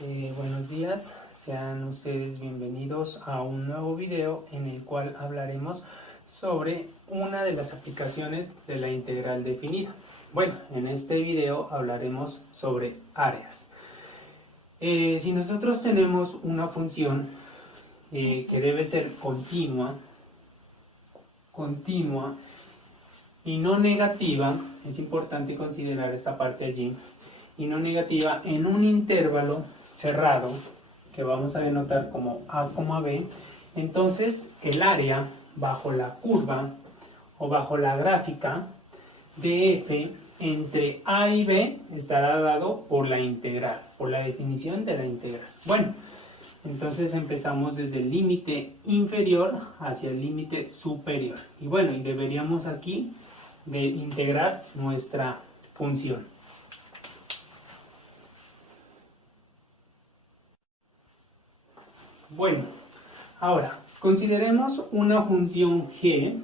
Buenos días, sean ustedes bienvenidos a un nuevo video en el cual hablaremos sobre una de las aplicaciones de la integral definida. Bueno, en este video hablaremos sobre áreas. Si nosotros tenemos una función que debe ser continua y no negativa, es importante considerar esta parte allí, y no negativa en un intervalo cerrado que vamos a denotar como a, b, entonces el área bajo la curva o bajo la gráfica de f entre a y b estará dado por la integral, por la definición de la integral. Bueno, entonces empezamos desde el límite inferior hacia el límite superior. Y bueno, y deberíamos aquí de integrar nuestra función. Bueno, ahora consideremos una función g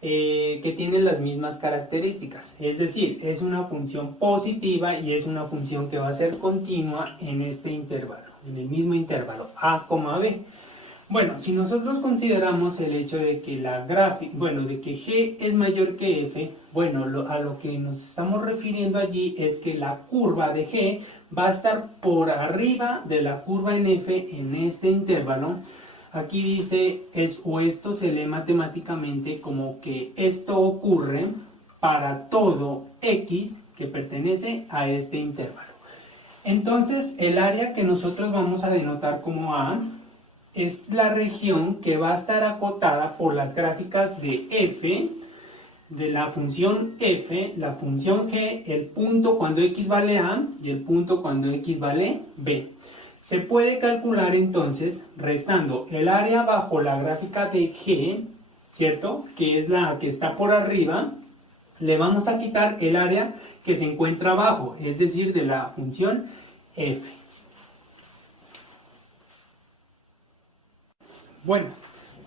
que tiene las mismas características, es decir, es una función positiva y es una función que va a ser continua en este intervalo, en el mismo intervalo a, b. Bueno, si nosotros consideramos el hecho de que de que g es mayor que f, bueno, a lo que nos estamos refiriendo allí es que la curva de g va a estar por arriba de la curva en f en este intervalo. Aquí dice, esto se lee matemáticamente como que esto ocurre para todo x que pertenece a este intervalo. Entonces, el área que nosotros vamos a denotar como a es la región que va a estar acotada por las gráficas de f, de la función f, la función g, el punto cuando x vale a y el punto cuando x vale b. Se puede calcular entonces restando el área bajo la gráfica de g, ¿cierto? Que es la que está por arriba, le vamos a quitar el área que se encuentra abajo, es decir, de la función f. Bueno,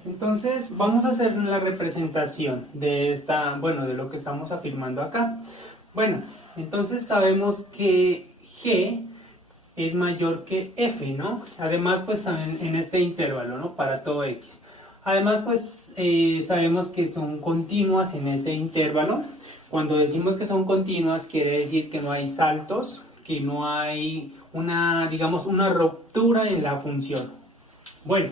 entonces vamos a hacer la representación de de lo que estamos afirmando acá. Bueno, entonces sabemos que g es mayor que f, ¿no? Además, pues también en este intervalo, ¿no? Para todo x. Además, pues sabemos que son continuas en ese intervalo. Cuando decimos que son continuas, quiere decir que no hay saltos, que no hay digamos, una ruptura en la función. Bueno,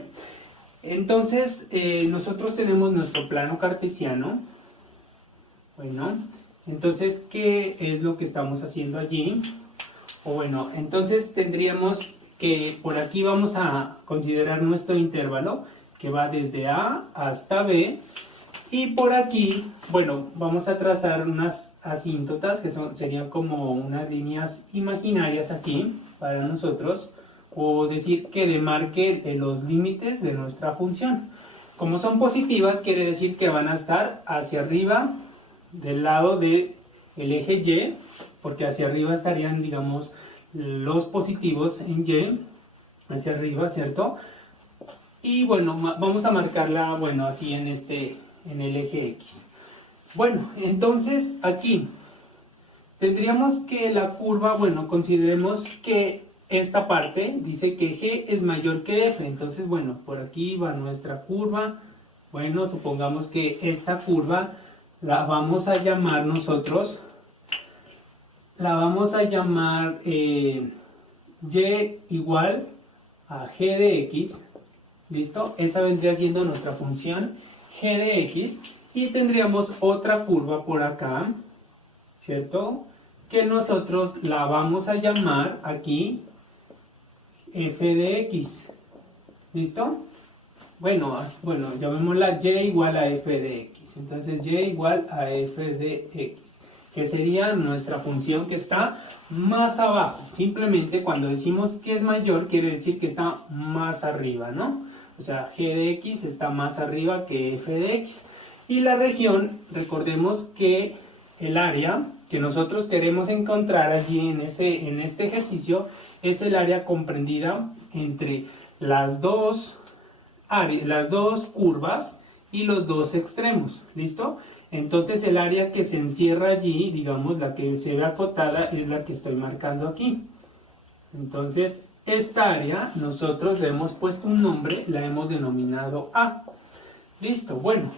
entonces nosotros tenemos nuestro plano cartesiano. Bueno, entonces, ¿qué es lo que estamos haciendo allí? O bueno, entonces tendríamos que por aquí vamos a considerar nuestro intervalo que va desde A hasta B, y por aquí, bueno, vamos a trazar unas asíntotas que serían como unas líneas imaginarias aquí para nosotros, o decir que demarque los límites de nuestra función. Como son positivas, quiere decir que van a estar hacia arriba del lado del eje Y, porque hacia arriba estarían, digamos, los positivos en Y, hacia arriba, ¿cierto? Y bueno, vamos a marcarla, bueno, así en el eje X. Bueno, entonces aquí tendríamos que la curva, bueno, consideremos que esta parte dice que G es mayor que F, entonces bueno, por aquí va nuestra curva. Bueno, supongamos que esta curva la vamos a llamar nosotros, Y igual a G de X, ¿listo? Esa vendría siendo nuestra función G de X, y tendríamos otra curva por acá, ¿cierto? Que nosotros la vamos a llamar aquí F de X, ¿listo? Bueno, llamémosla Y igual a F de X, entonces Y igual a F de X, que sería nuestra función que está más abajo. Simplemente cuando decimos que es mayor, quiere decir que está más arriba, ¿no? O sea, G de X está más arriba que F de X. Y la región, recordemos que el área que nosotros queremos encontrar allí en este ejercicio es el área comprendida entre las dos curvas y los dos extremos, ¿listo? Entonces el área que se encierra allí, digamos, la que se ve acotada, es la que estoy marcando aquí. Entonces, esta área nosotros le hemos puesto un nombre, la hemos denominado A. Listo, bueno,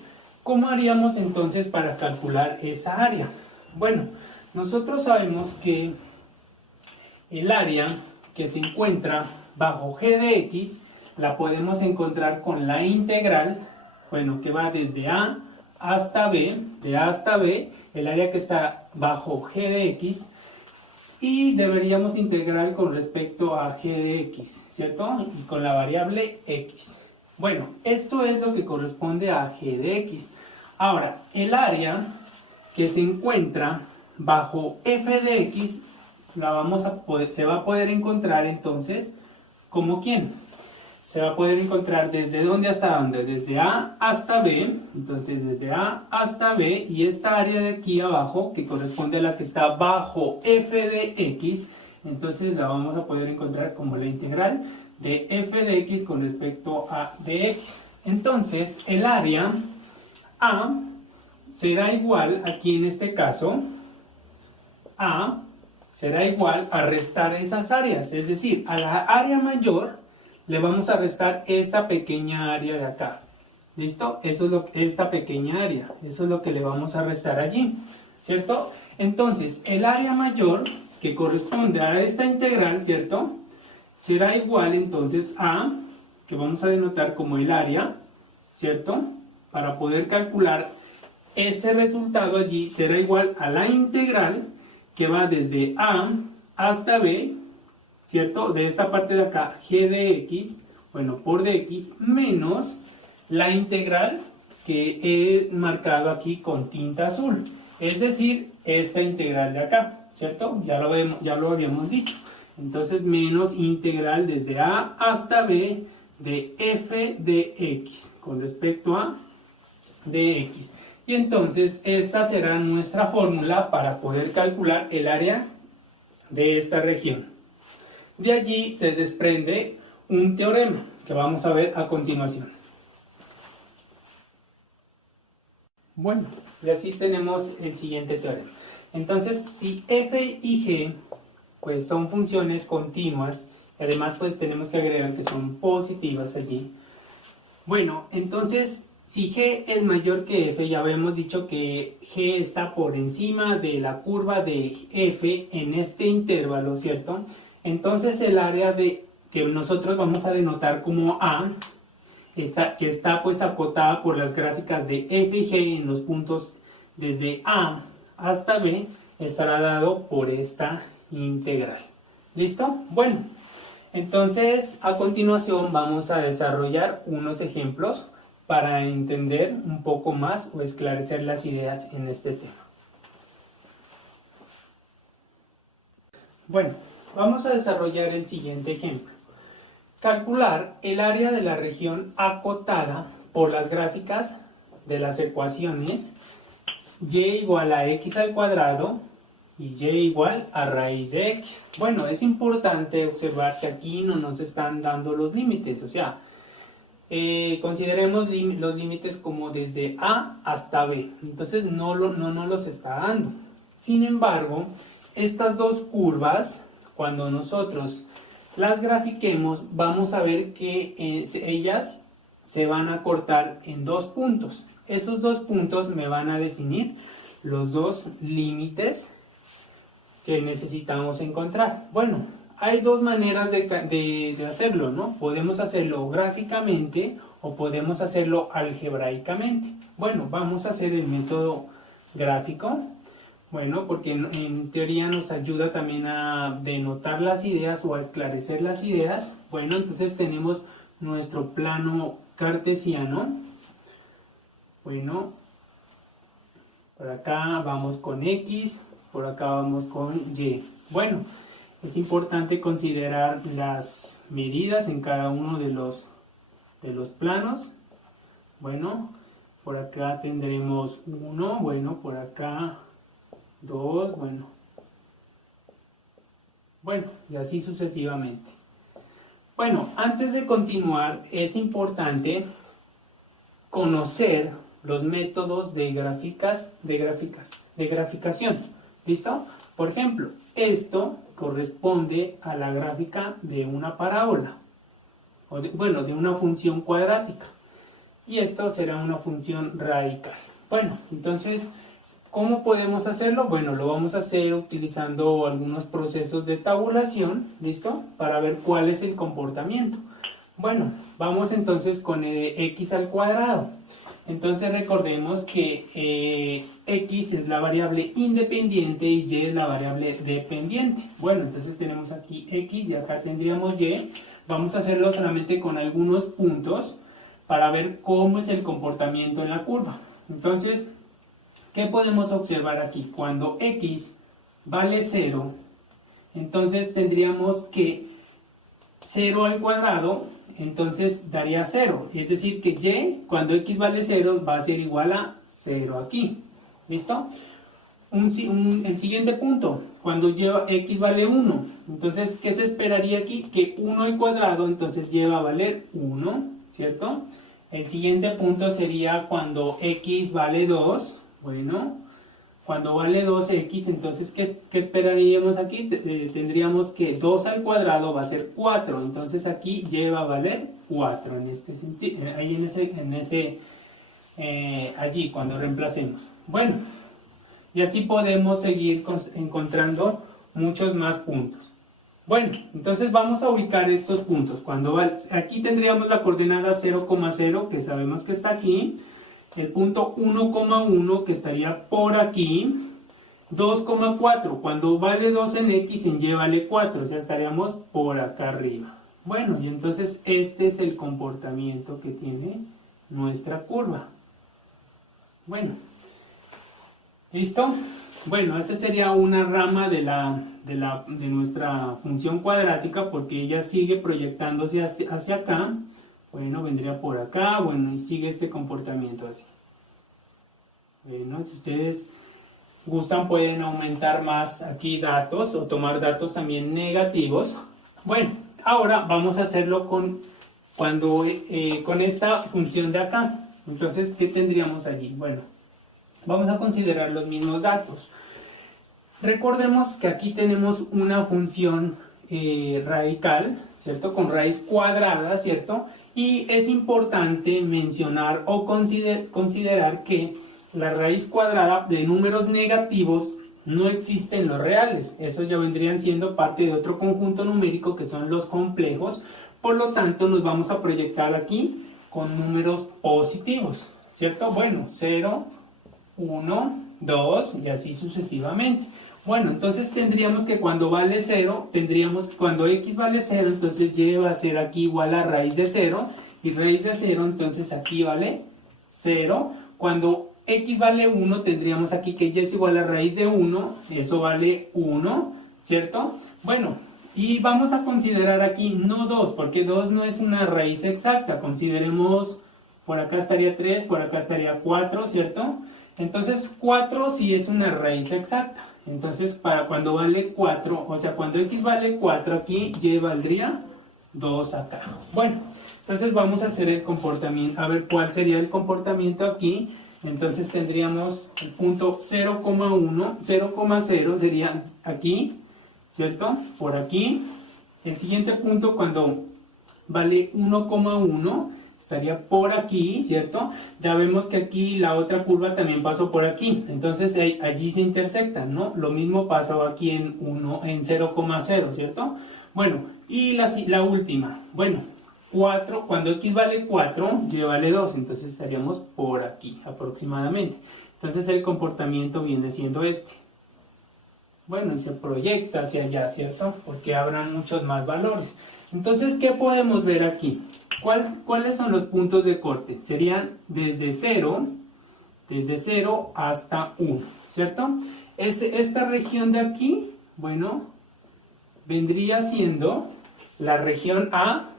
¿cómo haríamos entonces para calcular esa área? Bueno, nosotros sabemos que el área que se encuentra bajo g de x la podemos encontrar con la integral, bueno, que va desde A hasta B, de A hasta B, el área que está bajo g de x, y deberíamos integrar con respecto a g de x, ¿cierto? Y con la variable x. Bueno, esto es lo que corresponde a g de x. Ahora, el área que se encuentra bajo f de x se va a poder encontrar entonces como ¿quién? Se va a poder encontrar desde dónde hasta dónde, desde A hasta B, entonces desde A hasta B, y esta área de aquí abajo, que corresponde a la que está bajo f de x, entonces la vamos a poder encontrar como la integral de f de x con respecto a dx. Entonces el área A será igual, aquí en este caso, A será igual a restar esas áreas, es decir, a la área mayor le vamos a restar esta pequeña área de acá. ¿Listo? Eso es esta pequeña área, eso es lo que le vamos a restar allí, ¿cierto? Entonces, el área mayor, que corresponde a esta integral, ¿cierto? Será igual entonces a, que vamos a denotar como el área, ¿cierto? Para poder calcular ese resultado allí, será igual a la integral que va desde A hasta B, ¿cierto? De esta parte de acá, g de x, bueno, por dx, menos la integral que he marcado aquí con tinta azul. Es decir, esta integral de acá, ¿cierto? Ya lo habíamos dicho. Entonces, menos integral desde a hasta b de f de x con respecto a dx. Y entonces, esta será nuestra fórmula para poder calcular el área de esta región. De allí se desprende un teorema que vamos a ver a continuación. Bueno, y así tenemos el siguiente teorema. Entonces, si f y g pues son funciones continuas, además pues tenemos que agregar que son positivas allí. Bueno, entonces si g es mayor que f, ya habíamos dicho que g está por encima de la curva de f en este intervalo, ¿cierto? Entonces el área que nosotros vamos a denotar como A, que está pues acotada por las gráficas de f y g en los puntos desde A hasta B, estará dado por esta integral. ¿Listo? Bueno, entonces a continuación vamos a desarrollar unos ejemplos para entender un poco más o esclarecer las ideas en este tema. Bueno, vamos a desarrollar el siguiente ejemplo. Calcular el área de la región acotada por las gráficas de las ecuaciones y igual a x al cuadrado y y igual a raíz de x. Bueno, es importante observar que aquí no nos están dando los límites, o sea, consideremos los límites como desde A hasta B, entonces no nos los está dando. Sin embargo, estas dos curvas, cuando nosotros las grafiquemos, vamos a ver que ellas se van a cortar en dos puntos. Esos dos puntos me van a definir los dos límites que necesitamos encontrar. Bueno, hay dos maneras de hacerlo, ¿no? Podemos hacerlo gráficamente o podemos hacerlo algebraicamente. Bueno, vamos a hacer el método gráfico. Bueno, porque en teoría nos ayuda también a denotar las ideas o a esclarecer las ideas. Bueno, entonces tenemos nuestro plano cartesiano. Bueno, por acá vamos con X, por acá vamos con Y. Bueno, es importante considerar las medidas en cada uno de los planos. Bueno, por acá tendremos 1, bueno, por acá 2, bueno, y así sucesivamente. Bueno, antes de continuar, es importante conocer los métodos de graficación. ¿Listo? Por ejemplo, esto corresponde a la gráfica de una parábola, bueno, de una función cuadrática. Y esto será una función radical. Bueno, entonces, ¿cómo podemos hacerlo? Bueno, lo vamos a hacer utilizando algunos procesos de tabulación, ¿listo? Para ver cuál es el comportamiento. Bueno, vamos entonces con x al cuadrado. Entonces recordemos que x es la variable independiente y y es la variable dependiente. Bueno, entonces tenemos aquí x y acá tendríamos y. Vamos a hacerlo solamente con algunos puntos para ver cómo es el comportamiento en la curva. Entonces, ¿qué podemos observar aquí? Cuando x vale 0, entonces tendríamos que 0 al cuadrado, entonces daría 0. Es decir, que y, cuando x vale 0, va a ser igual a 0 aquí. ¿Listo? El siguiente punto, cuando x vale 1, entonces, ¿qué se esperaría aquí? Que 1 al cuadrado, entonces y va a valer 1, ¿cierto? El siguiente punto sería cuando x vale 2, bueno, cuando vale 2x, entonces, ¿qué esperaríamos aquí? Tendríamos que 2 al cuadrado va a ser 4, entonces aquí y va a valer 4, en este sentido, ahí allí, cuando reemplacemos. Bueno, y así podemos seguir encontrando muchos más puntos. Bueno, entonces vamos a ubicar estos puntos. Aquí tendríamos la coordenada 0,0, que sabemos que está aquí. El punto 1,1, que estaría por aquí. 2,4, cuando vale 2 en x, en y vale 4, o sea, estaríamos por acá arriba. Bueno, y entonces este es el comportamiento que tiene nuestra curva. Bueno, ¿listo? Bueno, esa sería una rama de nuestra función cuadrática, porque ella sigue proyectándose hacia acá. Bueno, vendría por acá, bueno, y sigue este comportamiento así. Bueno, si ustedes gustan, pueden aumentar más aquí datos o tomar datos también negativos. Bueno, ahora vamos a hacerlo con esta función de acá. Entonces, ¿qué tendríamos allí? Bueno, vamos a considerar los mismos datos. Recordemos que aquí tenemos una función radical, ¿cierto? Con raíz cuadrada, ¿cierto? Y es importante mencionar o considerar que la raíz cuadrada de números negativos no existe en los reales. Esos ya vendrían siendo parte de otro conjunto numérico que son los complejos. Por lo tanto, nos vamos a proyectar aquí con números positivos, ¿cierto? Bueno, 0, 1, 2 y así sucesivamente. Bueno, entonces tendríamos que cuando vale 0, cuando x vale 0, entonces y va a ser aquí igual a raíz de 0, y raíz de 0, entonces aquí vale 0. Cuando x vale 1, tendríamos aquí que y es igual a raíz de 1, eso vale 1, ¿cierto? Bueno, y vamos a considerar aquí no 2, porque 2 no es una raíz exacta. Consideremos, por acá estaría 3, por acá estaría 4, ¿cierto? Entonces 4 sí es una raíz exacta. Entonces, para cuando vale 4, o sea, cuando x vale 4 aquí, y valdría 2 acá. Bueno, entonces vamos a hacer el comportamiento, a ver cuál sería el comportamiento aquí. Entonces tendríamos el punto 0,1, 0,0 sería aquí, ¿cierto? Por aquí. El siguiente punto, cuando vale 1,1, estaría por aquí, ¿cierto? Ya vemos que aquí la otra curva también pasó por aquí, entonces allí se intersectan, ¿no? Lo mismo pasó aquí en 0,0, ¿cierto? Bueno, y la última, bueno, 4, cuando x vale 4, y vale 2, entonces estaríamos por aquí aproximadamente. Entonces el comportamiento viene siendo este. Bueno, y se proyecta hacia allá, ¿cierto? Porque habrán muchos más valores. Entonces, ¿qué podemos ver aquí? ¿Cuáles son los puntos de corte? Serían desde 0 hasta 1, ¿cierto? Esta región de aquí, bueno, vendría siendo la región A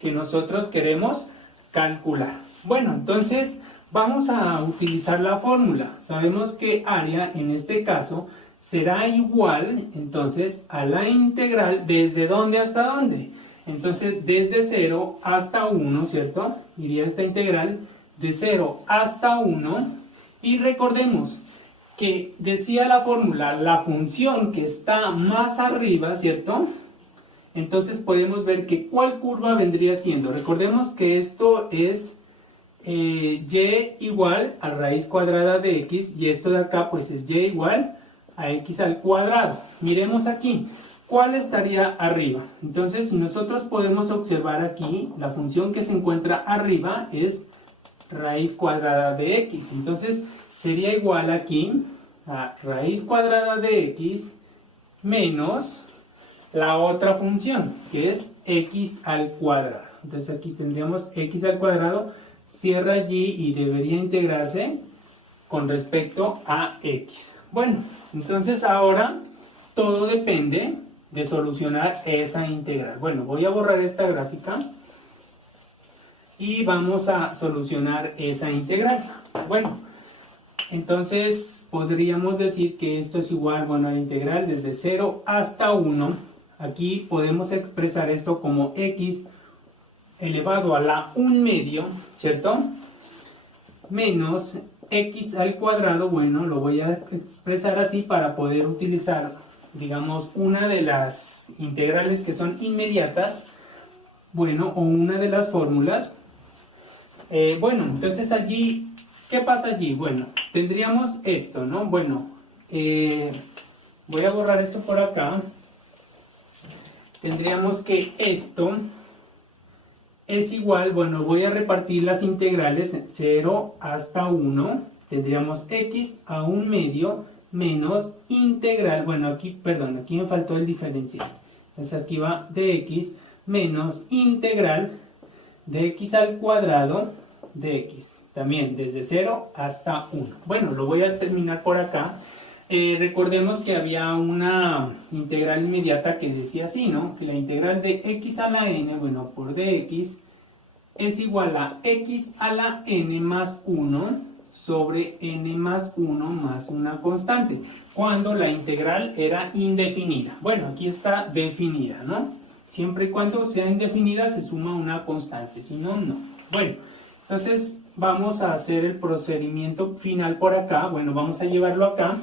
que nosotros queremos calcular. Bueno, entonces vamos a utilizar la fórmula. Sabemos que área, en este caso, será igual, entonces, a la integral ¿desde dónde hasta dónde? Entonces, desde 0 hasta 1, ¿cierto? Iría esta integral de 0 hasta 1. Y recordemos que decía la fórmula, la función que está más arriba, ¿cierto? Entonces podemos ver que cuál curva vendría siendo. Recordemos que esto es y igual a raíz cuadrada de x, y esto de acá pues es y igual a x al cuadrado. Miremos aquí, ¿cuál estaría arriba? Entonces, si nosotros podemos observar aquí, la función que se encuentra arriba es raíz cuadrada de x. Entonces, sería igual aquí a raíz cuadrada de x menos la otra función, que es x al cuadrado. Entonces, aquí tendríamos x al cuadrado, cierra allí y debería integrarse con respecto a x. Bueno, entonces ahora todo depende de solucionar esa integral. Bueno, voy a borrar esta gráfica y vamos a solucionar esa integral. Bueno, entonces podríamos decir que esto es igual, bueno, a la integral desde 0 hasta 1. Aquí podemos expresar esto como x elevado a la 1 medio, ¿cierto? Menos x al cuadrado, bueno, lo voy a expresar así para poder utilizar, digamos, una de las integrales que son inmediatas, bueno, o una de las fórmulas. Bueno, entonces allí, ¿qué pasa allí? Bueno, tendríamos esto, ¿no? Bueno, voy a borrar esto por acá. Tendríamos que esto es igual, bueno, voy a repartir las integrales 0 hasta 1, tendríamos x a 1 medio menos integral, bueno, aquí, perdón, aquí me faltó el diferencial, entonces aquí va de x menos integral de x al cuadrado de x, también desde 0 hasta 1. Bueno, lo voy a terminar por acá. Recordemos que había una integral inmediata que decía así, ¿no? Que la integral de x a la n, bueno, por dx es igual a x a la n más 1 sobre n más 1 más una constante, cuando la integral era indefinida. Bueno, aquí está definida, ¿no? Siempre y cuando sea indefinida se suma una constante, si no, no. Bueno, entonces vamos a hacer el procedimiento final por acá. Bueno, vamos a llevarlo acá.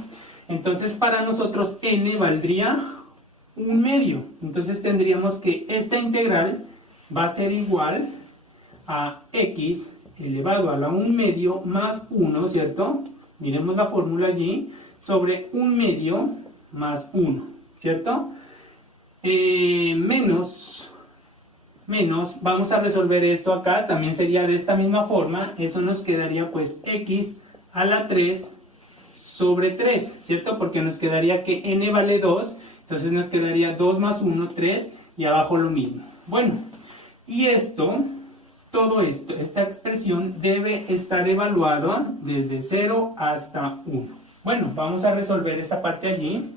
Entonces para nosotros n valdría 1 medio. Entonces tendríamos que esta integral va a ser igual a x elevado a la 1 medio más 1, ¿cierto? Miremos la fórmula allí, sobre 1 medio más 1, ¿cierto? Menos, vamos a resolver esto acá, también sería de esta misma forma, eso nos quedaría pues x a la 3 sobre 3, ¿cierto? Porque nos quedaría que n vale 2, entonces nos quedaría 2 más 1, 3, y abajo lo mismo. Bueno, y esto, todo esto, esta expresión debe estar evaluada desde 0 hasta 1. Bueno, vamos a resolver esta parte allí.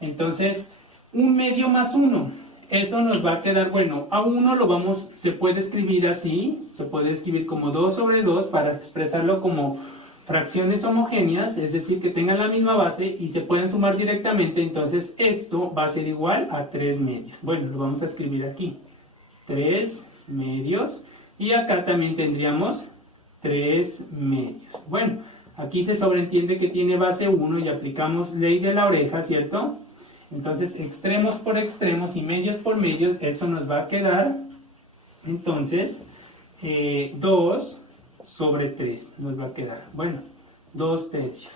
Entonces, 1 medio más 1, eso nos va a quedar, bueno, a 1 se puede escribir así, se puede escribir como 2 sobre 2 para expresarlo como fracciones homogéneas, es decir, que tengan la misma base y se pueden sumar directamente, entonces esto va a ser igual a 3 medios. Bueno, lo vamos a escribir aquí, 3 medios, y acá también tendríamos 3 medios. Bueno, aquí se sobreentiende que tiene base 1 y aplicamos ley de la oreja, ¿cierto? Entonces, extremos por extremos y medios por medios, eso nos va a quedar, entonces, 2 sobre 3 nos va a quedar, bueno, 2 tercios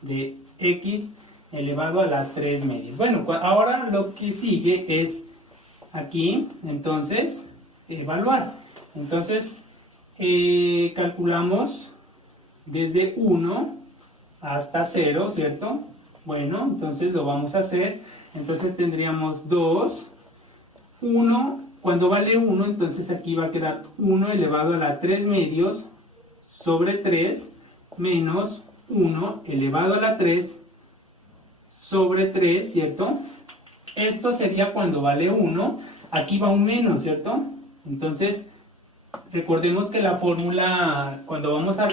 de x elevado a la 3 medios. Bueno, ahora lo que sigue es aquí, entonces, evaluar. Entonces, calculamos desde 1 hasta 0, ¿cierto? Bueno, entonces lo vamos a hacer. Entonces tendríamos 2, 1, cuando vale 1, entonces aquí va a quedar 1 elevado a la 3 medios sobre 3 menos 1 elevado a la 3 sobre 3, ¿cierto? Esto sería cuando vale 1, aquí va un menos, ¿cierto? Entonces, recordemos que la fórmula, cuando vamos a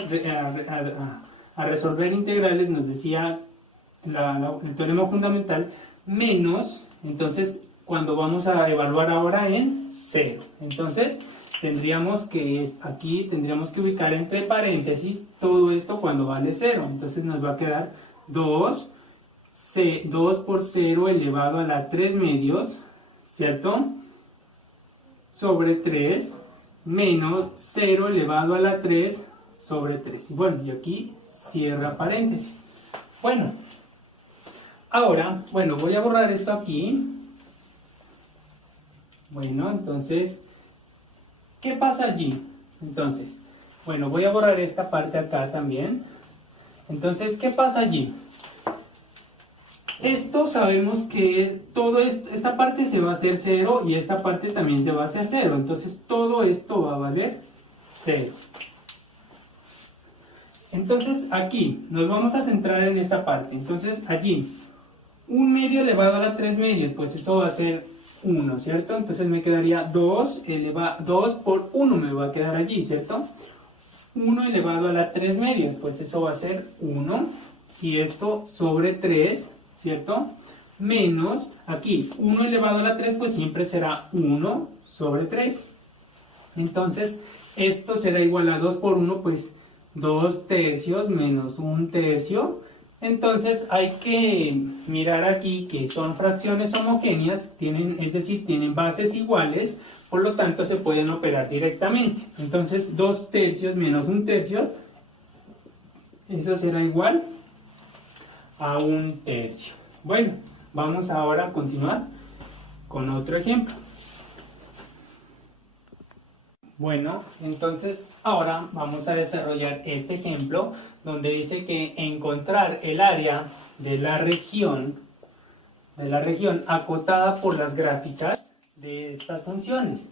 resolver integrales, nos decía el teorema fundamental, menos, entonces, cuando vamos a evaluar ahora en 0. Entonces, tendríamos que ubicar entre paréntesis todo esto cuando vale 0. Entonces nos va a quedar 2 por 0 elevado a la 3 medios, ¿cierto? Sobre 3 menos 0 elevado a la 3 sobre 3. Y bueno, y aquí cierra paréntesis. Bueno, ahora, bueno, voy a borrar esto aquí. Bueno, entonces, ¿qué pasa allí? Entonces, bueno, voy a borrar esta parte acá también. Entonces, ¿qué pasa allí? Esto sabemos que esta parte se va a hacer 0 y esta parte también se va a hacer 0. Entonces, todo esto va a valer 0. Entonces, aquí nos vamos a centrar en esta parte. Entonces, allí, 1 medio elevado a la 3 medios, pues eso va a ser 1, ¿cierto? Entonces me quedaría 2 por 1 me va a quedar allí, ¿cierto? 1 elevado a la 3 medios, pues eso va a ser 1. Y esto sobre 3, ¿cierto? Menos, aquí, 1 elevado a la 3, pues siempre será 1 sobre 3. Entonces, esto será igual a 2 por 1, pues 2 tercios menos 1 tercio. Entonces hay que mirar aquí que son fracciones homogéneas, es decir, tienen bases iguales, por lo tanto se pueden operar directamente. Entonces 2 tercios menos 1 tercio, eso será igual a 1 tercio. Bueno, vamos ahora a continuar con otro ejemplo. Bueno, entonces ahora vamos a desarrollar este ejemplo donde dice que encontrar el área de la región acotada por las gráficas de estas funciones.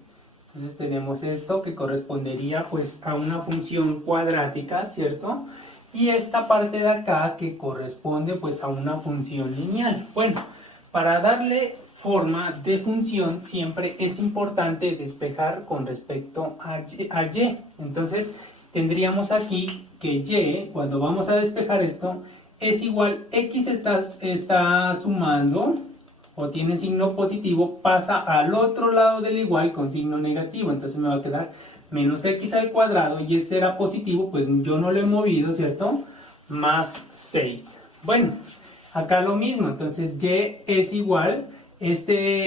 Entonces tenemos esto que correspondería pues a una función cuadrática, ¿cierto? Y esta parte de acá que corresponde pues a una función lineal. Bueno, para darle forma de función siempre es importante despejar con respecto a y. Entonces tendríamos aquí que y, cuando vamos a despejar esto, es igual, x está sumando o tiene signo positivo, pasa al otro lado del igual con signo negativo. Entonces me va a quedar menos x al cuadrado y este era positivo, pues yo no lo he movido, ¿cierto? Más 6. Bueno, acá lo mismo, entonces y es igual,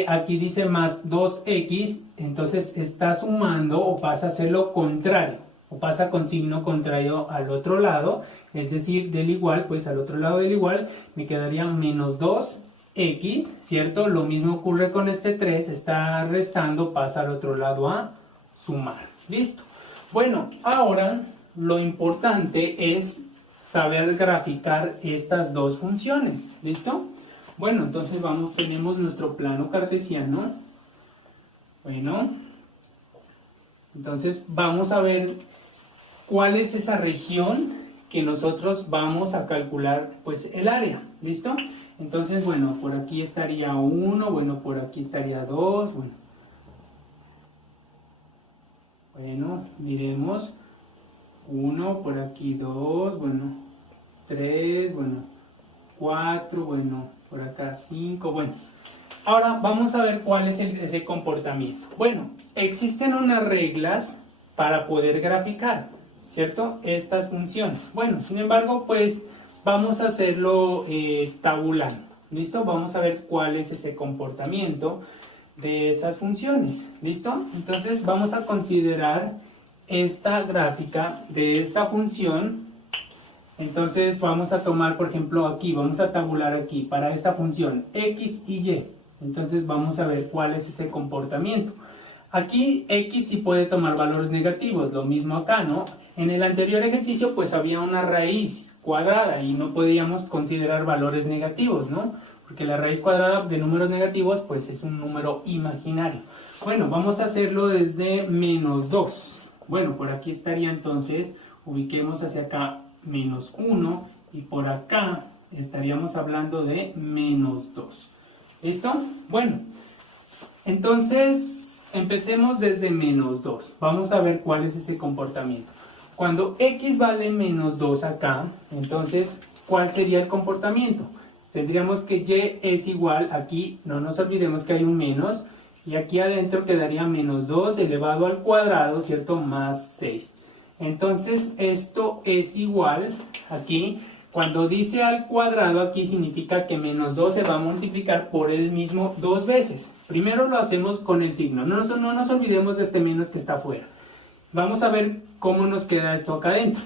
aquí dice más 2x, entonces está sumando o pasa a ser lo contrario, o pasa con signo contrario al otro lado, es decir, del igual, pues al otro lado del igual me quedaría menos 2x, ¿cierto? Lo mismo ocurre con este 3, está restando, pasa al otro lado a sumar. ¿Listo? Bueno, ahora lo importante es saber graficar estas dos funciones. ¿Listo? Bueno, entonces tenemos nuestro plano cartesiano. Bueno, entonces vamos a ver cuál es esa región que nosotros vamos a calcular pues el área. ¿Listo? Entonces, bueno, por aquí estaría 1, bueno, por aquí estaría 2, bueno, miremos, 1, por aquí 2, bueno, 3, bueno, 4, bueno, por acá 5, bueno. Ahora vamos a ver cuál es ese comportamiento. Bueno, existen unas reglas para poder graficar, ¿cierto? Estas funciones. Bueno, sin embargo, pues vamos a hacerlo tabulando, ¿listo? Vamos a ver cuál es ese comportamiento de esas funciones, ¿listo? Entonces vamos a considerar esta gráfica de esta función. Entonces vamos a tomar, por ejemplo, aquí, vamos a tabular aquí para esta función x y y. Entonces vamos a ver cuál es ese comportamiento. Aquí x sí puede tomar valores negativos, lo mismo acá, ¿no? En el anterior ejercicio pues había una raíz cuadrada y no podíamos considerar valores negativos, ¿no? Porque la raíz cuadrada de números negativos pues es un número imaginario. Bueno, vamos a hacerlo desde menos 2. Bueno, por aquí estaría entonces, ubiquemos hacia acá menos 1 y por acá estaríamos hablando de menos 2. ¿Listo? Bueno, entonces empecemos desde menos 2. Vamos a ver cuál es ese comportamiento. Cuando x vale menos 2 acá, entonces, ¿cuál sería el comportamiento? Tendríamos que y es igual, aquí no nos olvidemos que hay un menos, y aquí adentro quedaría menos 2 elevado al cuadrado, ¿cierto? Más 6. Entonces esto es igual, aquí Cuando dice al cuadrado, aquí significa que menos 2 se va a multiplicar por el mismo dos veces. Primero lo hacemos con el signo. No nos olvidemos de este menos que está afuera. Vamos a ver cómo nos queda esto acá adentro.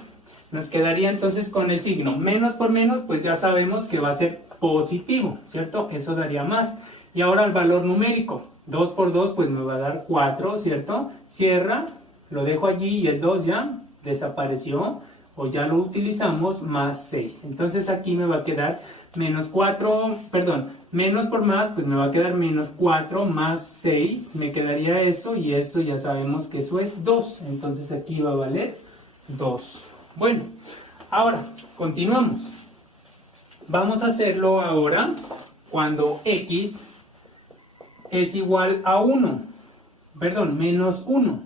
Nos quedaría entonces con el signo. Menos por menos, pues ya sabemos que va a ser positivo, ¿cierto? Eso daría más. Y ahora el valor numérico. 2 por 2, pues me va a dar 4, ¿cierto? Cierra, lo dejo allí y el 2 ya desapareció. O ya lo utilizamos, más 6. Entonces aquí me va a quedar menos 4, perdón, menos por más, pues me va a quedar menos 4 más 6. Me quedaría eso y esto ya sabemos que eso es 2. Entonces aquí va a valer 2. Bueno, ahora continuamos. Vamos a hacerlo ahora cuando x es igual a 1. Perdón, menos 1.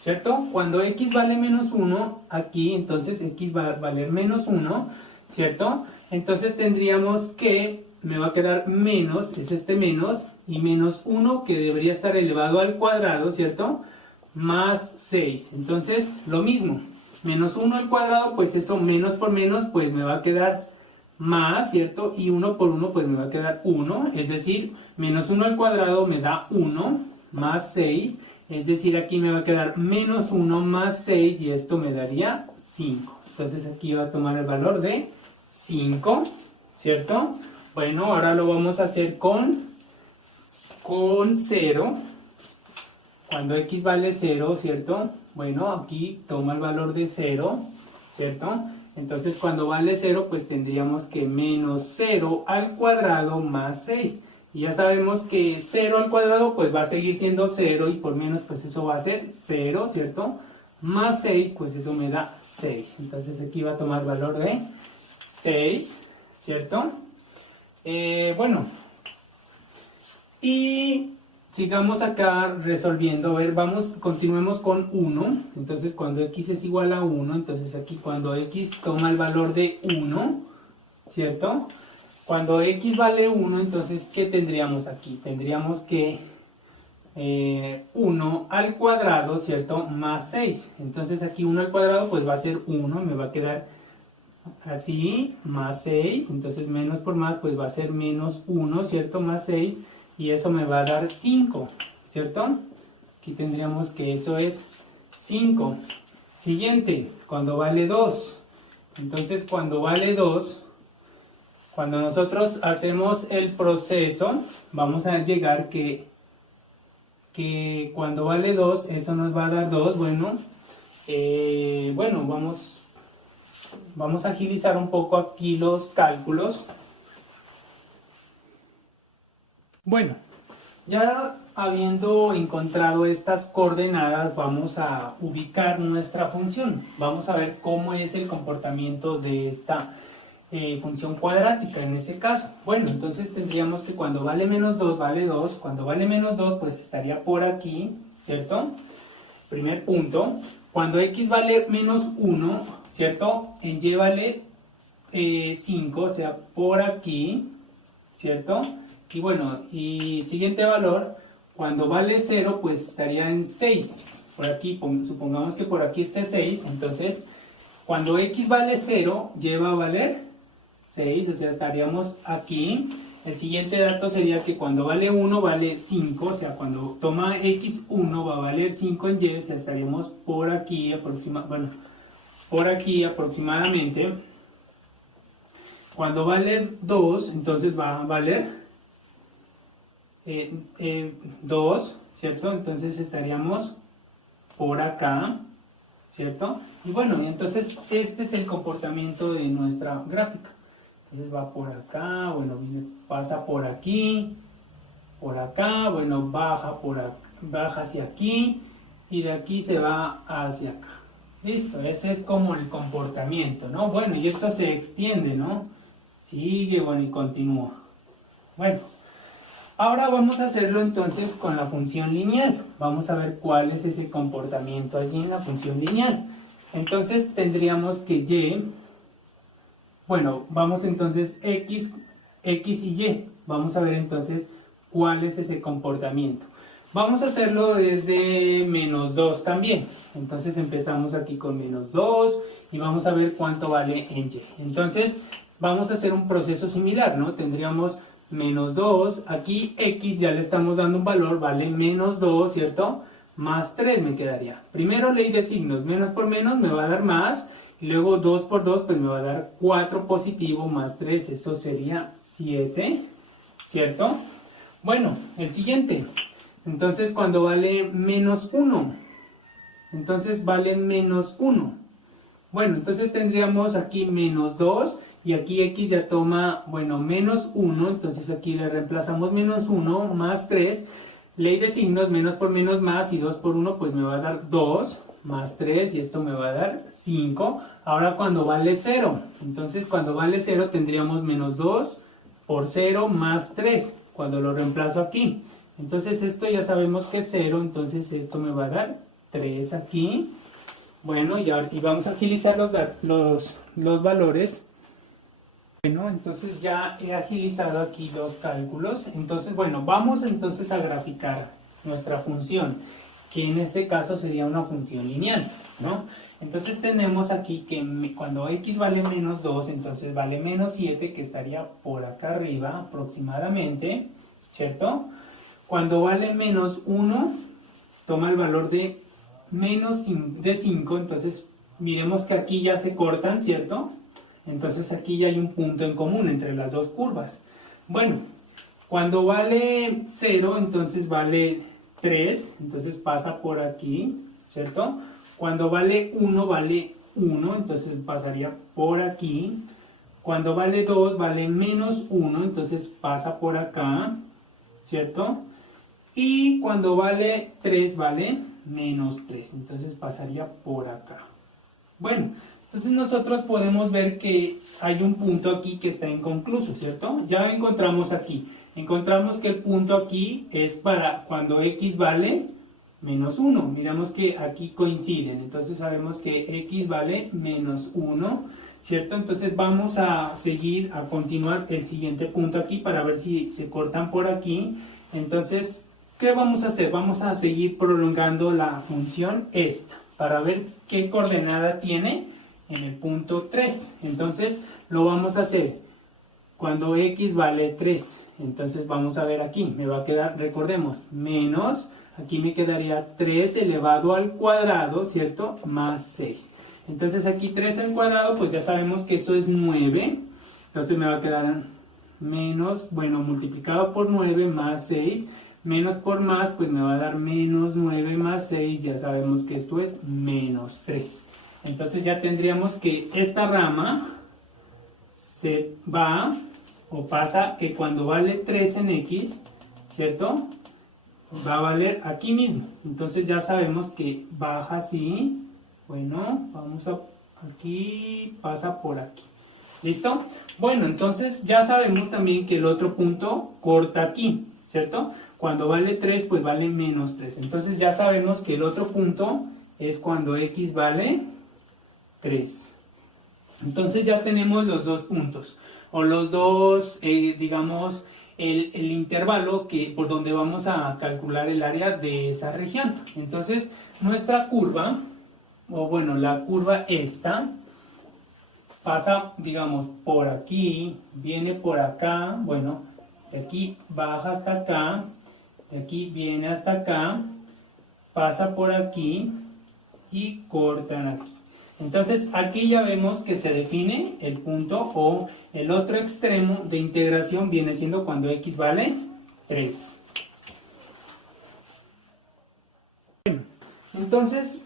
¿Cierto? Cuando x vale menos 1, aquí entonces x va a valer menos 1, ¿cierto? Entonces tendríamos que, me va a quedar menos, es este menos, y menos 1 que debería estar elevado al cuadrado, ¿cierto? Más 6. Entonces, lo mismo, menos 1 al cuadrado, pues eso menos por menos, pues me va a quedar más, ¿cierto? Y 1 por 1, pues me va a quedar 1, es decir, menos 1 al cuadrado me da 1, más 6. Es decir, aquí me va a quedar menos 1 más 6 y esto me daría 5. Entonces aquí va a tomar el valor de 5, ¿cierto? Bueno, ahora lo vamos a hacer con 0. Cuando x vale 0, ¿cierto? Bueno, aquí toma el valor de 0, ¿cierto? Entonces cuando vale 0, pues tendríamos que menos 0 al cuadrado más 6. Y ya sabemos que 0 al cuadrado pues va a seguir siendo 0 y por menos pues eso va a ser 0, ¿cierto? Más 6 pues eso me da 6. Entonces aquí va a tomar valor de 6, ¿cierto? Bueno, y sigamos acá resolviendo. A ver, continuemos con 1. Entonces cuando x es igual a 1, entonces aquí cuando x toma el valor de 1, ¿cierto? Cuando x vale 1, entonces, ¿qué tendríamos aquí? Tendríamos que 1 al cuadrado, ¿cierto? Más 6. Entonces aquí 1 al cuadrado pues va a ser 1, me va a quedar así, más 6. Entonces menos por más pues va a ser menos 1, ¿cierto? Más 6. Y eso me va a dar 5, ¿cierto? Aquí tendríamos que eso es 5. Siguiente, cuando vale 2. Entonces cuando vale 2... Cuando nosotros hacemos el proceso, vamos a llegar que cuando vale 2, eso nos va a dar 2. Bueno, vamos a agilizar un poco aquí los cálculos. Bueno, ya habiendo encontrado estas coordenadas, vamos a ubicar nuestra función. Vamos a ver cómo es el comportamiento de esta función cuadrática en ese caso. Bueno, entonces tendríamos que cuando vale menos 2, vale 2. Cuando vale menos 2, pues estaría por aquí, ¿cierto? Primer punto. Cuando x vale menos 1, ¿cierto? En y vale 5, o sea, por aquí, ¿cierto? Y bueno, y siguiente valor, cuando vale 0, pues estaría en 6. Por aquí, supongamos que por aquí esté 6, entonces, cuando x vale 0, y va a valer 6, o sea, estaríamos aquí. El siguiente dato sería que cuando vale 1 vale 5, o sea, cuando toma x1 va a valer 5 en y, o sea, estaríamos por aquí, por aquí aproximadamente. Cuando vale 2, entonces va a valer 2, ¿cierto? Entonces estaríamos por acá, ¿cierto? Y bueno, entonces este es el comportamiento de nuestra gráfica. Entonces va por acá, bueno, pasa por aquí, por acá, bueno, baja hacia aquí y de aquí se va hacia acá. Listo, ese es como el comportamiento, ¿no? Bueno, y esto se extiende, ¿no? Sigue, bueno, y continúa. Bueno, ahora vamos a hacerlo entonces con la función lineal. Vamos a ver cuál es ese comportamiento allí en la función lineal. Entonces tendríamos que y, bueno, vamos entonces x y y. Vamos a ver entonces cuál es ese comportamiento. Vamos a hacerlo desde menos 2 también. Entonces empezamos aquí con menos 2 y vamos a ver cuánto vale en y. Entonces vamos a hacer un proceso similar, ¿no? Tendríamos menos 2, aquí x ya le estamos dando un valor, vale menos 2, ¿cierto? Más 3 me quedaría. Primero ley de signos, menos por menos me va a dar más, y luego 2 por 2 pues me va a dar 4 positivo más 3, eso sería 7, ¿cierto? Bueno, el siguiente. Entonces, cuando vale menos 1, entonces vale menos 1. Bueno, entonces tendríamos aquí menos 2 y aquí x ya toma, bueno, menos 1. Entonces aquí le reemplazamos menos 1 más 3. Ley de signos, menos por menos más y 2 por 1 pues me va a dar 2 más 3 y esto me va a dar 5. Ahora cuando vale 0, entonces cuando vale 0 tendríamos menos 2 por 0 más 3 cuando lo reemplazo aquí. Entonces esto ya sabemos que es 0, entonces esto me va a dar 3 aquí. Bueno, y vamos a agilizar los valores. Bueno, entonces ya he agilizado aquí los cálculos. Entonces, bueno, vamos entonces a graficar nuestra función, que en este caso sería una función lineal, ¿no? Entonces tenemos aquí que cuando x vale menos 2, entonces vale menos 7, que estaría por acá arriba aproximadamente, ¿cierto? Cuando vale menos 1, toma el valor de menos de 5, entonces miremos que aquí ya se cortan, ¿cierto? Entonces aquí ya hay un punto en común entre las dos curvas. Bueno, cuando vale 0, entonces vale 3, entonces pasa por aquí, ¿cierto? Cuando vale 1, vale 1, entonces pasaría por aquí. Cuando vale 2, vale menos 1, entonces pasa por acá, ¿cierto? Y cuando vale 3, vale menos 3, entonces pasaría por acá. Bueno, entonces nosotros podemos ver que hay un punto aquí que está inconcluso, ¿cierto? Ya lo encontramos aquí. Encontramos que el punto aquí es para cuando x vale menos 1. Miramos que aquí coinciden, entonces sabemos que x vale menos 1, ¿cierto? Entonces vamos a seguir, a continuar el siguiente punto aquí para ver si se cortan por aquí. Entonces, ¿qué vamos a hacer? Vamos a seguir prolongando la función esta para ver qué coordenada tiene en el punto 3. Entonces lo vamos a hacer cuando x vale 3. Entonces vamos a ver aquí, me va a quedar, recordemos, menos, aquí me quedaría 3 elevado al cuadrado, ¿cierto? Más 6. Entonces aquí 3 al cuadrado, pues ya sabemos que eso es 9. Entonces me va a quedar menos, bueno, multiplicado por 9 más 6. Menos por más, pues me va a dar menos 9 más 6, ya sabemos que esto es menos 3. Entonces ya tendríamos que esta rama se va o pasa que cuando vale 3 en x, ¿cierto? Va a valer aquí mismo. Entonces ya sabemos que baja así. Bueno, vamos a aquí, pasa por aquí. ¿Listo? Bueno, entonces ya sabemos también que el otro punto corta aquí, ¿cierto? Cuando vale 3, pues vale menos 3. Entonces ya sabemos que el otro punto es cuando x vale 3. Entonces ya tenemos los dos puntos, o los dos, digamos, el intervalo por donde vamos a calcular el área de esa región. Entonces nuestra curva, o bueno, la curva esta, pasa, digamos, por aquí, viene por acá, bueno, de aquí baja hasta acá, de aquí viene hasta acá, pasa por aquí y cortan aquí. Entonces aquí ya vemos que se define el punto o el otro extremo de integración viene siendo cuando x vale 3. Entonces,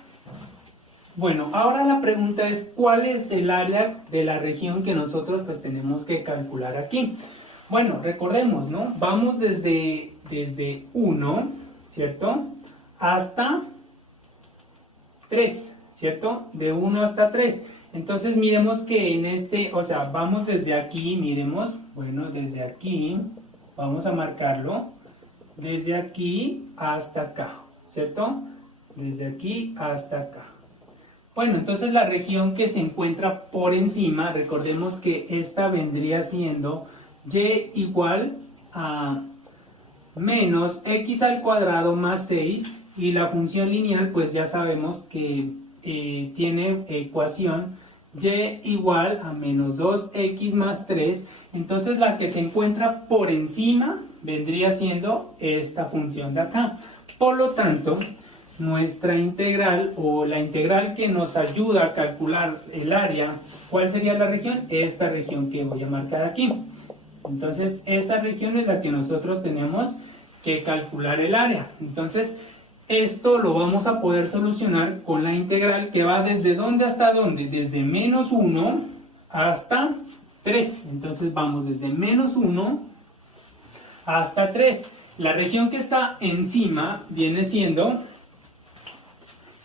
bueno, ahora la pregunta es ¿cuál es el área de la región que nosotros pues tenemos que calcular aquí? Bueno, recordemos, ¿no? Vamos desde 1, ¿cierto? Hasta 3, ¿cierto? De 1 hasta 3. Entonces miremos que en este, o sea, vamos desde aquí, miremos, bueno, desde aquí, vamos a marcarlo, desde aquí hasta acá, ¿cierto? Desde aquí hasta acá. Bueno, entonces la región que se encuentra por encima, recordemos que esta vendría siendo y igual a menos x al cuadrado más 6, y la función lineal pues ya sabemos que tiene ecuación y igual a menos 2x más 3, entonces la que se encuentra por encima vendría siendo esta función de acá. Por lo tanto, nuestra integral o la integral que nos ayuda a calcular el área, ¿cuál sería la región? Esta región que voy a marcar aquí. Entonces, esa región es la que nosotros tenemos que calcular el área. Entonces, esto lo vamos a poder solucionar con la integral que va desde dónde hasta dónde, desde menos 1 hasta 3. Entonces, vamos desde menos 1 hasta 3. La región que está encima viene siendo,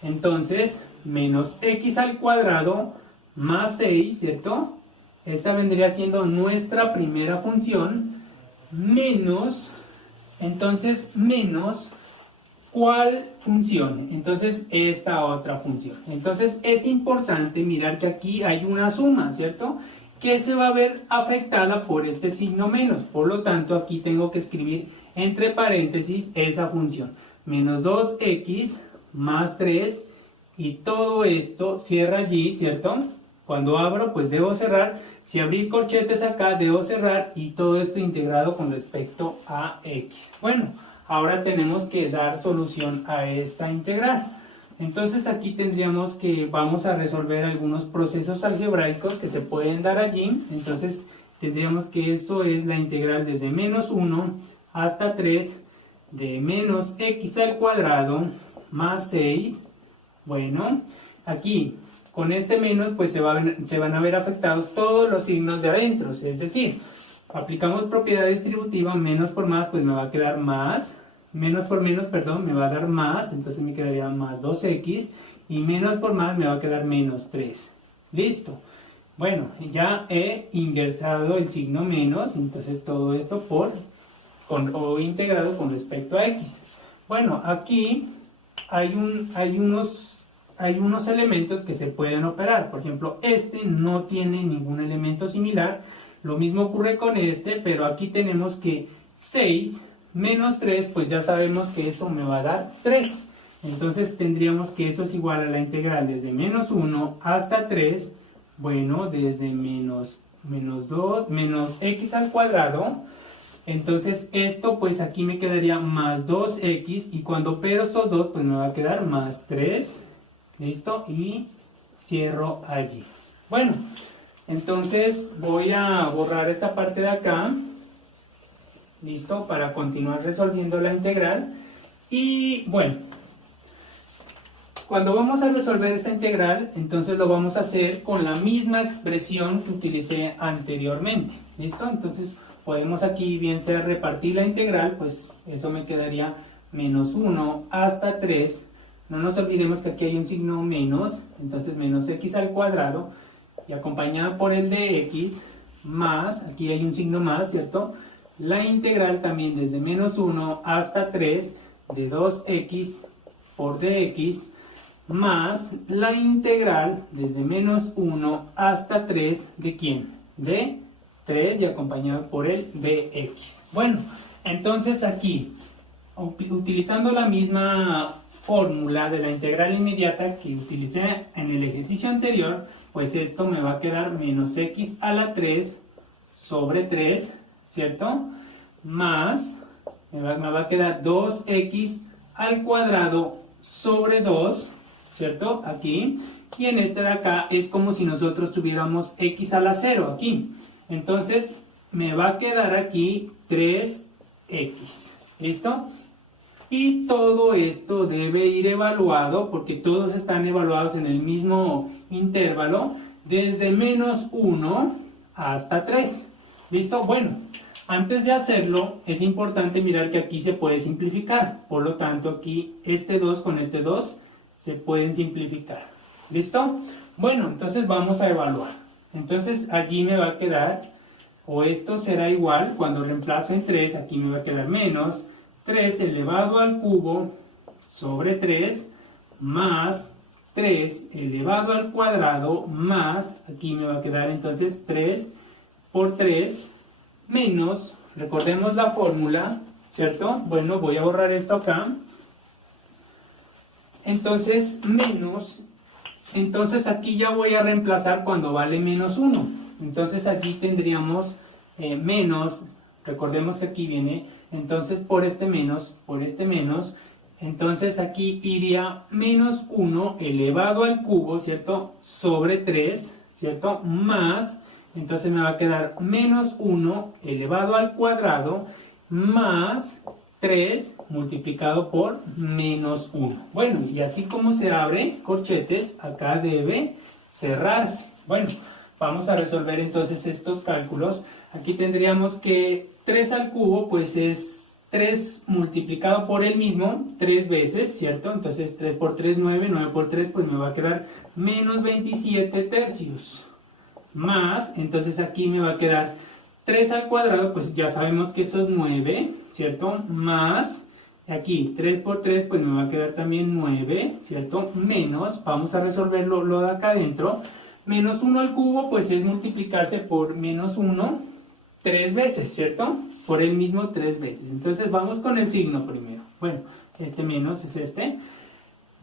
entonces, menos x al cuadrado más 6, ¿cierto? Esta vendría siendo nuestra primera función, menos, entonces, menos, ¿cuál función? Entonces, esta otra función. Entonces, es importante mirar que aquí hay una suma, ¿cierto? Que se va a ver afectada por este signo menos. Por lo tanto, aquí tengo que escribir entre paréntesis esa función. Menos 2x más 3, y todo esto cierra allí, ¿cierto? Cuando abro, pues debo cerrar. Si abrí corchetes acá, debo cerrar, y todo esto integrado con respecto a x. Bueno, ahora tenemos que dar solución a esta integral. Entonces aquí tendríamos que, vamos a resolver algunos procesos algebraicos que se pueden dar allí. Entonces tendríamos que esto es la integral desde menos 1 hasta 3 de menos x al cuadrado más 6. Bueno, aquí con este menos pues se van a ver afectados todos los signos de adentro, es decir, aplicamos propiedad distributiva, menos por más pues me va a quedar más, menos por menos, perdón, me va a dar más, entonces me quedaría más 2x, y menos por más me va a quedar menos 3. Listo. Bueno, ya he inversado el signo menos, entonces todo esto o integrado con respecto a x. Bueno, aquí hay unos elementos que se pueden operar. Por ejemplo, este no tiene ningún elemento similar. Lo mismo ocurre con este, pero aquí tenemos que 6 menos 3, pues ya sabemos que eso me va a dar 3. Entonces tendríamos que eso es igual a la integral desde menos 1 hasta 3. Bueno, desde menos x al cuadrado. Entonces esto pues aquí me quedaría más 2x, y cuando opero estos dos pues me va a quedar más 3. Listo, y cierro allí. Bueno, entonces voy a borrar esta parte de acá. Listo, para continuar resolviendo la integral. Y bueno, cuando vamos a resolver esta integral, entonces lo vamos a hacer con la misma expresión que utilicé anteriormente. ¿Listo? Entonces podemos aquí bien sea repartir la integral, pues eso me quedaría menos 1 hasta 3. No nos olvidemos que aquí hay un signo menos, entonces menos x al cuadrado, y acompañada por el de x, más, aquí hay un signo más, ¿cierto? La integral también desde menos 1 hasta 3 de 2x por dx, más la integral desde menos 1 hasta 3 de ¿quién? De 3 y acompañado por el dx. Bueno, entonces aquí, utilizando la misma fórmula de la integral inmediata que utilicé en el ejercicio anterior, pues esto me va a quedar menos x a la 3 sobre 3, ¿cierto? Más, me va a quedar 2x al cuadrado sobre 2, ¿cierto? Aquí. Y en este de acá es como si nosotros tuviéramos x a la 0 aquí. Entonces, me va a quedar aquí 3x. ¿Listo? Y todo esto debe ir evaluado, porque todos están evaluados en el mismo intervalo, desde menos 1 hasta 3. ¿Listo? Bueno, antes de hacerlo, es importante mirar que aquí se puede simplificar. Por lo tanto, aquí este 2 con este 2 se pueden simplificar. ¿Listo? Bueno, entonces vamos a evaluar. Entonces, allí me va a quedar, o esto será igual, cuando reemplazo en 3, aquí me va a quedar menos 3 elevado al cubo sobre 3 más 3 elevado al cuadrado más, aquí me va a quedar entonces 3 por 3 menos, recordemos la fórmula, ¿cierto? Bueno, voy a borrar esto acá. Entonces, menos, entonces aquí ya voy a reemplazar cuando vale menos 1. Entonces aquí tendríamos menos, recordemos que aquí viene, entonces por este menos, entonces aquí iría menos 1 elevado al cubo, ¿cierto? Sobre 3, ¿cierto? Más, entonces me va a quedar menos 1 elevado al cuadrado más 3 multiplicado por menos 1. Bueno, y así como se abre corchetes, acá debe cerrarse. Bueno, vamos a resolver entonces estos cálculos. Aquí tendríamos que 3 al cubo, pues es 3 multiplicado por el mismo, 3 veces, ¿cierto? Entonces 3 por 3, 9, 9 por 3, pues me va a quedar menos 27 tercios. Más, entonces aquí me va a quedar 3 al cuadrado, pues ya sabemos que eso es 9, ¿cierto? Más, aquí 3 por 3, pues me va a quedar también 9, ¿cierto? Menos, vamos a resolverlo lo de acá adentro. Menos 1 al cubo, pues es multiplicarse por menos 1 3 veces, ¿cierto? Por el mismo 3 veces. Entonces vamos con el signo primero. Bueno, este menos es este.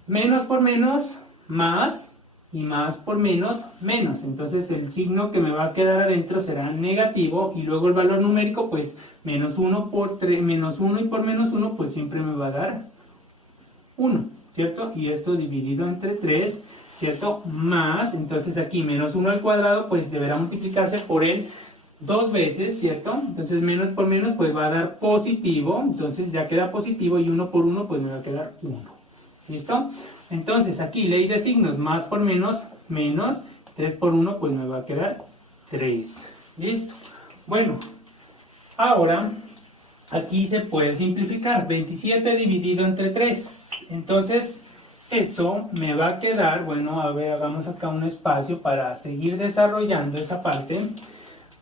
Menos por menos, más. Y más por menos, menos. Entonces el signo que me va a quedar adentro será negativo. Y luego el valor numérico, pues menos 1 por 3, menos 1 y por menos 1, pues siempre me va a dar 1, ¿cierto? Y esto dividido entre 3, ¿cierto? Más, entonces aquí menos 1 al cuadrado, pues deberá multiplicarse por el 2 veces, ¿cierto? Entonces menos por menos, pues va a dar positivo. Entonces ya queda positivo y 1 por 1, pues me va a quedar 1. ¿Listo? Entonces aquí ley de signos, más por menos, menos, 3 por 1, pues me va a quedar 3. ¿Listo? Bueno, ahora aquí se puede simplificar. 27 dividido entre 3. Entonces eso me va a quedar, bueno, a ver, hagamos acá un espacio para seguir desarrollando esa parte.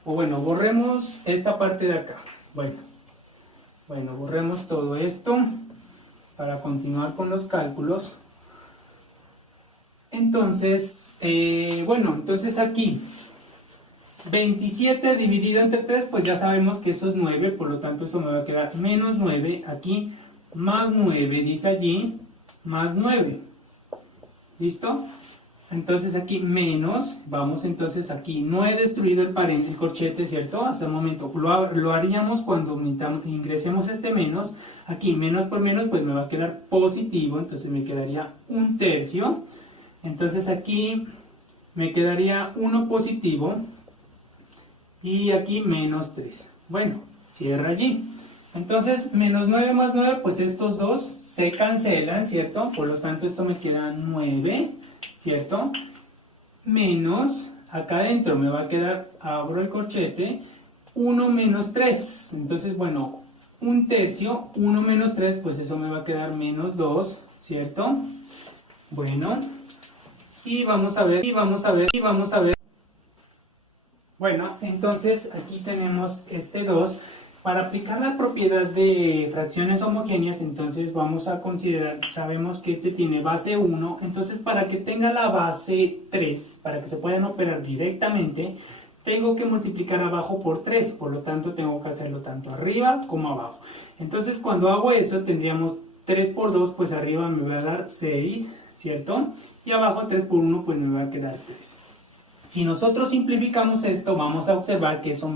O bueno, borremos esta parte de acá. Bueno, borremos todo esto para continuar con los cálculos. Entonces, entonces aquí 27 dividido entre 3, pues ya sabemos que eso es 9, por lo tanto eso me va a quedar menos 9, aquí más 9, dice allí, más 9. ¿Listo? Entonces aquí menos, vamos entonces aquí, no he destruido el corchete, ¿cierto? Hasta el momento, lo haríamos cuando ingresemos este menos, aquí menos por menos, pues me va a quedar positivo, entonces me quedaría 1/3, entonces aquí me quedaría 1 positivo, y aquí menos 3, bueno, cierra allí. Entonces, menos 9 más 9, pues estos dos se cancelan, ¿cierto? Por lo tanto, esto me queda 9, ¿cierto? Menos, acá adentro me va a quedar, abro el corchete, 1 menos 3. Entonces, bueno, 1/3, 1 menos 3, pues eso me va a quedar menos 2, ¿cierto? Bueno, y vamos a ver. Bueno, entonces aquí tenemos este 2. Para aplicar la propiedad de fracciones homogéneas, entonces vamos a considerar, sabemos que este tiene base 1, entonces para que tenga la base 3, para que se puedan operar directamente, tengo que multiplicar abajo por 3, por lo tanto tengo que hacerlo tanto arriba como abajo. Entonces cuando hago eso tendríamos 3 por 2, pues arriba me va a dar 6, ¿cierto? Y abajo 3 por 1, pues me va a quedar 3. Si nosotros simplificamos esto, vamos a observar que eso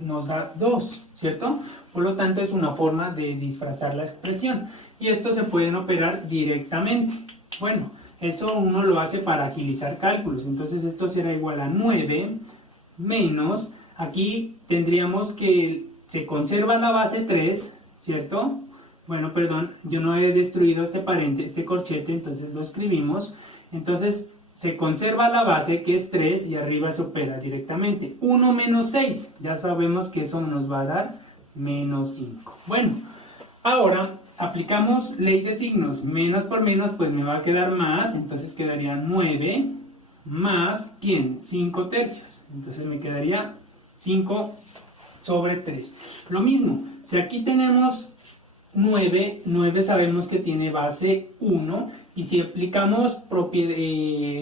nos da 2, ¿cierto? Por lo tanto, es una forma de disfrazar la expresión. Y esto se pueden operar directamente. Bueno, eso uno lo hace para agilizar cálculos. Entonces, esto será igual a 9 menos, aquí tendríamos que se conserva la base 3, ¿cierto? Bueno, perdón, yo no he destruido este corchete, entonces lo escribimos. Entonces, se conserva la base que es 3 y arriba se opera directamente. 1 menos 6, ya sabemos que eso nos va a dar menos 5. Bueno, ahora aplicamos ley de signos. Menos por menos, pues me va a quedar más, entonces quedaría 9 más, ¿quién? 5/3. Entonces me quedaría 5 sobre 3. Lo mismo, si aquí tenemos 9 sabemos que tiene base 1, y si aplicamos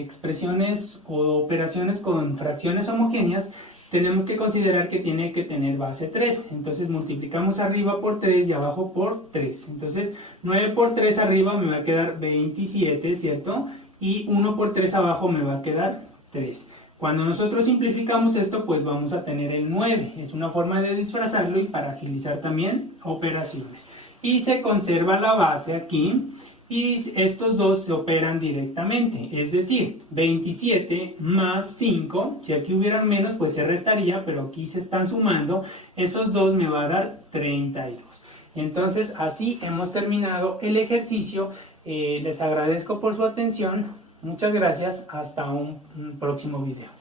expresiones o operaciones con fracciones homogéneas, tenemos que considerar que tiene que tener base 3. Entonces multiplicamos arriba por 3 y abajo por 3. Entonces 9 por 3 arriba me va a quedar 27, ¿cierto? Y 1 por 3 abajo me va a quedar 3. Cuando nosotros simplificamos esto, pues vamos a tener el 9. Es una forma de disfrazarlo y para agilizar también operaciones. Y se conserva la base aquí. Y estos dos se operan directamente, es decir, 27 más 5, si aquí hubieran menos pues se restaría, pero aquí se están sumando, esos dos me va a dar 32. Entonces así hemos terminado el ejercicio, les agradezco por su atención, muchas gracias, hasta un próximo video.